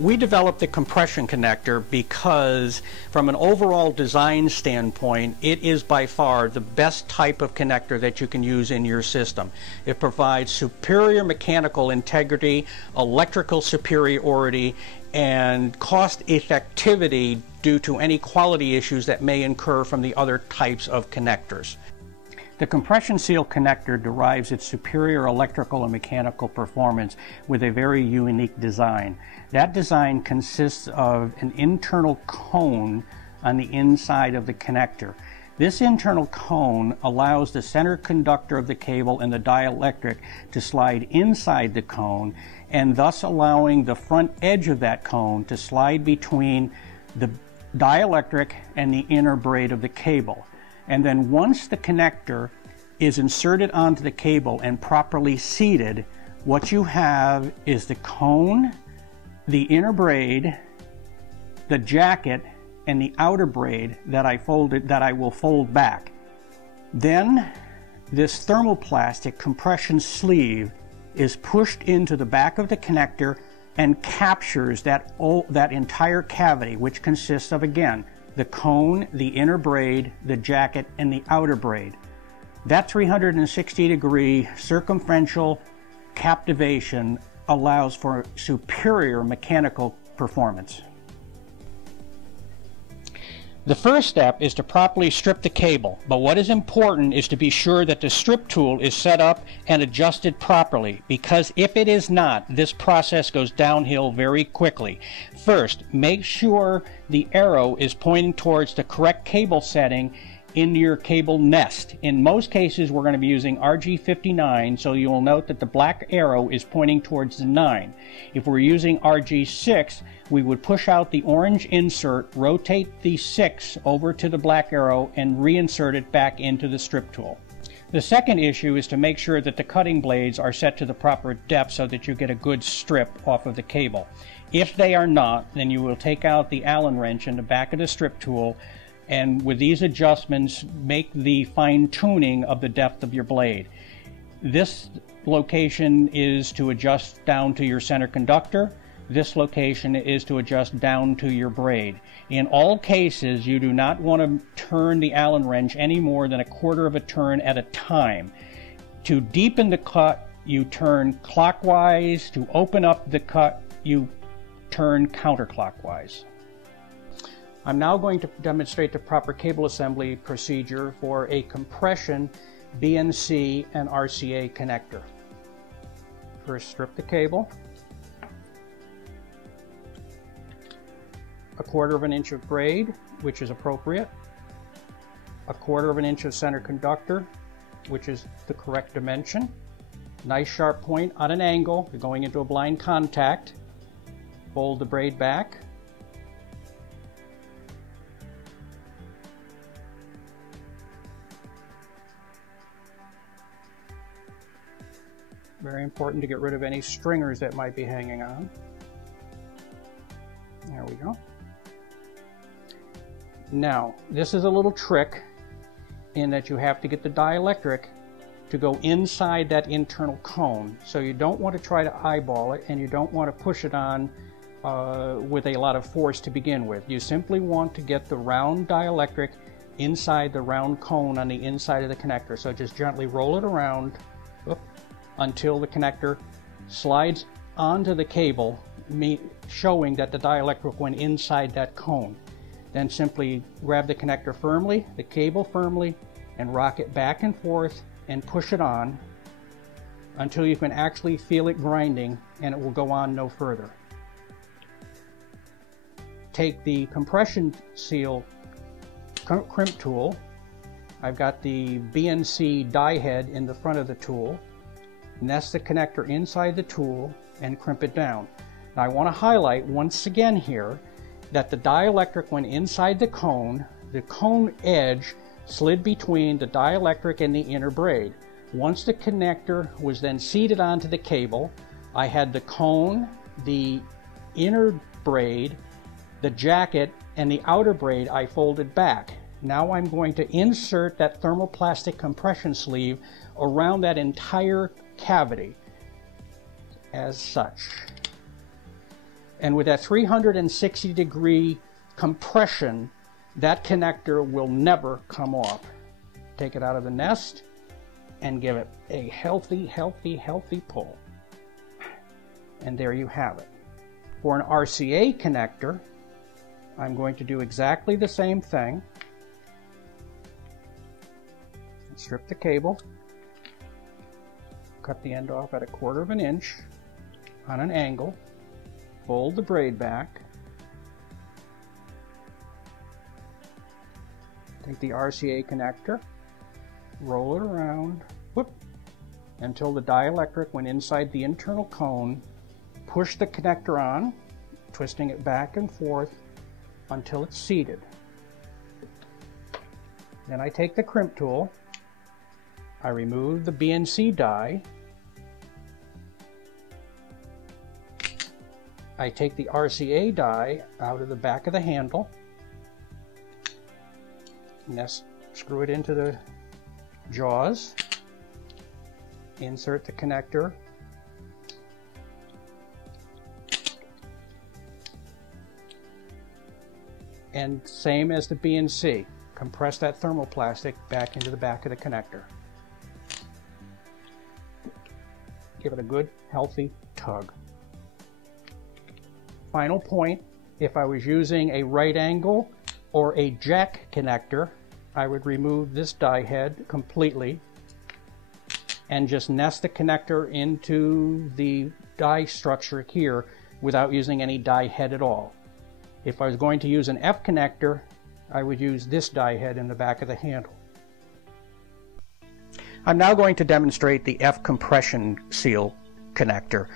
We developed the compression connector because from an overall design standpoint, it is by far the best type of connector that you can use in your system. It provides superior mechanical integrity, electrical superiority, and cost effectivity due to any quality issues that may incur from the other types of connectors. The compression seal connector derives its superior electrical and mechanical performance with a very unique design. That design consists of an internal cone on the inside of the connector. This internal cone allows the center conductor of the cable and the dielectric to slide inside the cone, and thus allowing the front edge of that cone to slide between the dielectric and the inner braid of the cable. And then once the connector is inserted onto the cable and properly seated, what you have is the cone, the inner braid, the jacket, and the outer braid that I will fold back. Then this thermoplastic compression sleeve is pushed into the back of the connector and captures that entire cavity, which consists of, again, the cone, the inner braid, the jacket, and the outer braid. That 360-degree circumferential captivation allows for superior mechanical performance. The first step is to properly strip the cable, but what is important is to be sure that the strip tool is set up and adjusted properly, because if it is not, this process goes downhill very quickly. First, make sure the arrow is pointing towards the correct cable setting in your cable nest. In most cases, we're going to be using RG59, so you will note that the black arrow is pointing towards the 9. If we're using RG6, we would push out the orange insert, rotate the 6 over to the black arrow, and reinsert it back into the strip tool. The second issue is to make sure that the cutting blades are set to the proper depth so that you get a good strip off of the cable. If they are not, then you will take out the Allen wrench in the back of the strip tool, and with these adjustments, make the fine-tuning of the depth of your blade. This location is to adjust down to your center conductor. This location is to adjust down to your braid. In all cases, you do not want to turn the Allen wrench any more than 1/4 of a turn at a time. To deepen the cut, you turn clockwise. To open up the cut, you turn counterclockwise. I'm now going to demonstrate the proper cable assembly procedure for a compression BNC and RCA connector. First, strip the cable. 1/4 of an inch of braid, which is appropriate. 1/4 of an inch of center conductor, which is the correct dimension. Nice sharp point on an angle. You're going into a blind contact. Fold the braid back. Very important to get rid of any stringers that might be hanging on. There we go. Now, this is a little trick in that you have to get the dielectric to go inside that internal cone. So you don't want to try to eyeball it, and you don't want to push it on with a lot of force to begin with. You simply want to get the round dielectric inside the round cone on the inside of the connector. So just gently roll it around until the connector slides onto the cable, showing that the dielectric went inside that cone. Then simply grab the connector firmly, the cable firmly, and rock it back and forth and push it on until you can actually feel it grinding, and it will go on no further. Take the compression seal crimp tool. I've got the BNC die head in the front of the tool. Nest the connector inside the tool and crimp it down. Now I want to highlight once again here that the dielectric went inside the cone edge slid between the dielectric and the inner braid. Once the connector was then seated onto the cable, I had the cone, the inner braid, the jacket, and the outer braid I folded back. Now I'm going to insert that thermoplastic compression sleeve around that entire cavity as such. And with that 360-degree compression, that connector will never come off. Take it out of the nest and give it a healthy, healthy, healthy pull. And there you have it. For an RCA connector, I'm going to do exactly the same thing. Strip the cable, cut the end off at 1/4 inch on an angle, fold the braid back, take the RCA connector, roll it around, whoop, until the dielectric went inside the internal cone. Push the connector on, twisting it back and forth until it's seated. Then I take the crimp tool, I remove the BNC die, I take the RCA die out of the back of the handle, screw it into the jaws, insert the connector, and same as the BNC, compress that thermoplastic back into the back of the connector. Give it a good, healthy tug. Final point, if I was using a right angle or a jack connector, I would remove this die head completely and just nest the connector into the die structure here without using any die head at all. If I was going to use an F connector, I would use this die head in the back of the handle. I'm now going to demonstrate the F compression seal connector.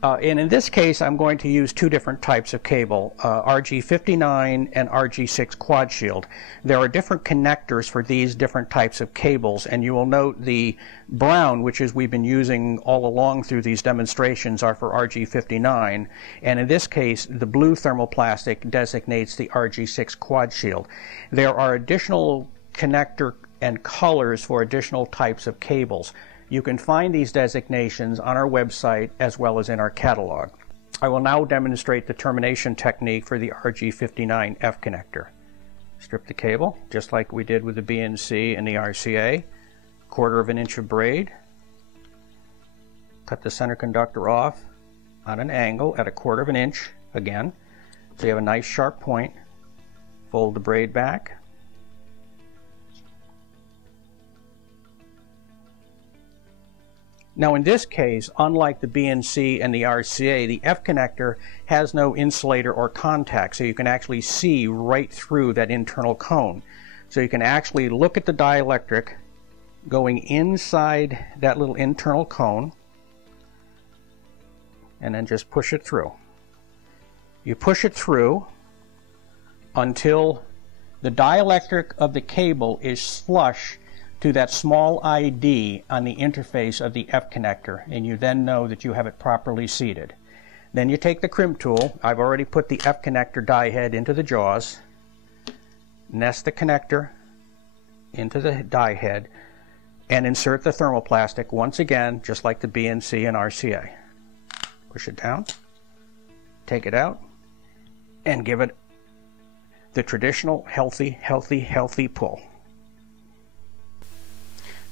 And in this case, I'm going to use two different types of cable, RG59 and RG6 quad shield. There are different connectors for these different types of cables, and you will note the brown, which is we've been using all along through these demonstrations, are for RG59, and in this case, the blue thermoplastic designates the RG6 quad shield. There are additional connector and colors for additional types of cables. You can find these designations on our website as well as in our catalog. I will now demonstrate the termination technique for the RG59 F connector. Strip the cable, just like we did with the BNC and the RCA. 1/4 inch of braid. Cut the center conductor off on an angle at 1/4 inch again, so you have a nice sharp point. Fold the braid back. Now in this case, unlike the BNC and the RCA, the F connector has no insulator or contact, so you can actually see right through that internal cone. So you can actually look at the dielectric going inside that little internal cone and then just push it through. You push it through until the dielectric of the cable is flush to that small ID on the interface of the F connector, and you then know that you have it properly seated. Then you take the crimp tool. I've already put the F connector die head into the jaws, nest the connector into the die head, and insert the thermoplastic once again, just like the BNC and RCA. Push it down, take it out, and give it the traditional healthy pull.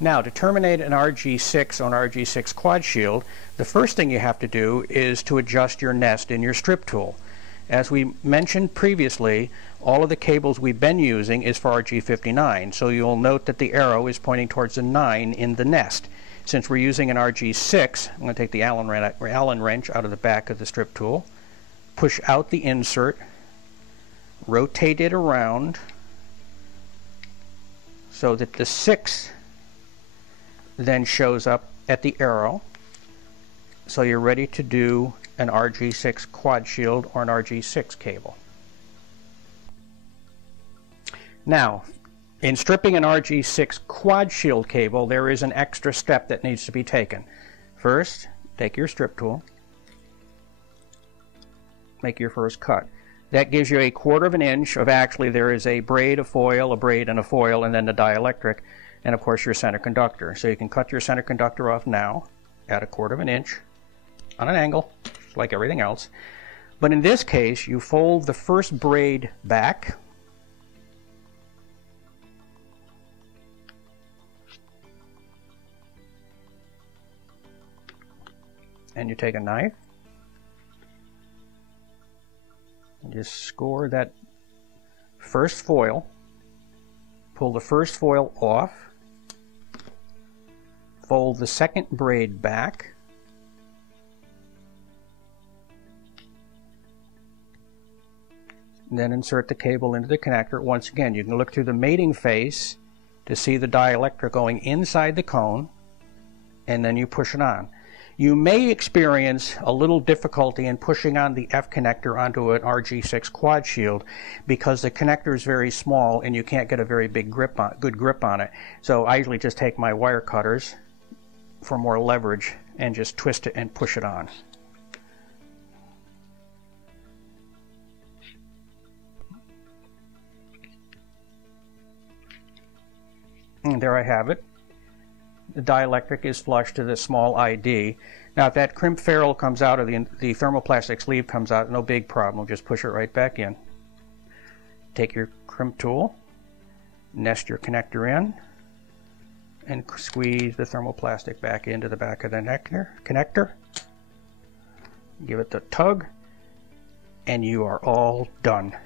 Now, to terminate an RG6 or an RG6 quad shield, the first thing you have to do is to adjust your nest in your strip tool. As we mentioned previously, all of the cables we've been using is for RG59, so you'll note that the arrow is pointing towards the 9 in the nest. Since we're using an RG6, I'm going to take the Allen wrench out of the back of the strip tool, push out the insert, rotate it around so that the 6 then shows up at the arrow, so you're ready to do an RG6 quad shield or an RG6 cable. Now, in stripping an RG6 quad shield cable, there is an extra step that needs to be taken. First, take your strip tool, make your first cut. That gives you 1/4 inch of, actually there is a braid, a foil, a braid, and a foil, and then the dielectric, and of course your center conductor. So you can cut your center conductor off now at 1/4 inch on an angle, like everything else. But in this case, you fold the first braid back, and you take a knife and just score that first foil, pull the first foil off, fold the second braid back, and then insert the cable into the connector. Once again, you can look through the mating face to see the dielectric going inside the cone, and then you push it on. You may experience a little difficulty in pushing on the F connector onto an RG6 quad shield because the connector is very small and you can't get a very big good grip on it. So I usually just take my wire cutters for more leverage and just twist it and push it on. And there I have it. The dielectric is flush to the small ID. Now if that crimp ferrule comes out, or the thermoplastic sleeve comes out, no big problem. Just push it right back in. Take your crimp tool, nest your connector in, and squeeze the thermoplastic back into the back of the connector. Give it the tug, and you are all done.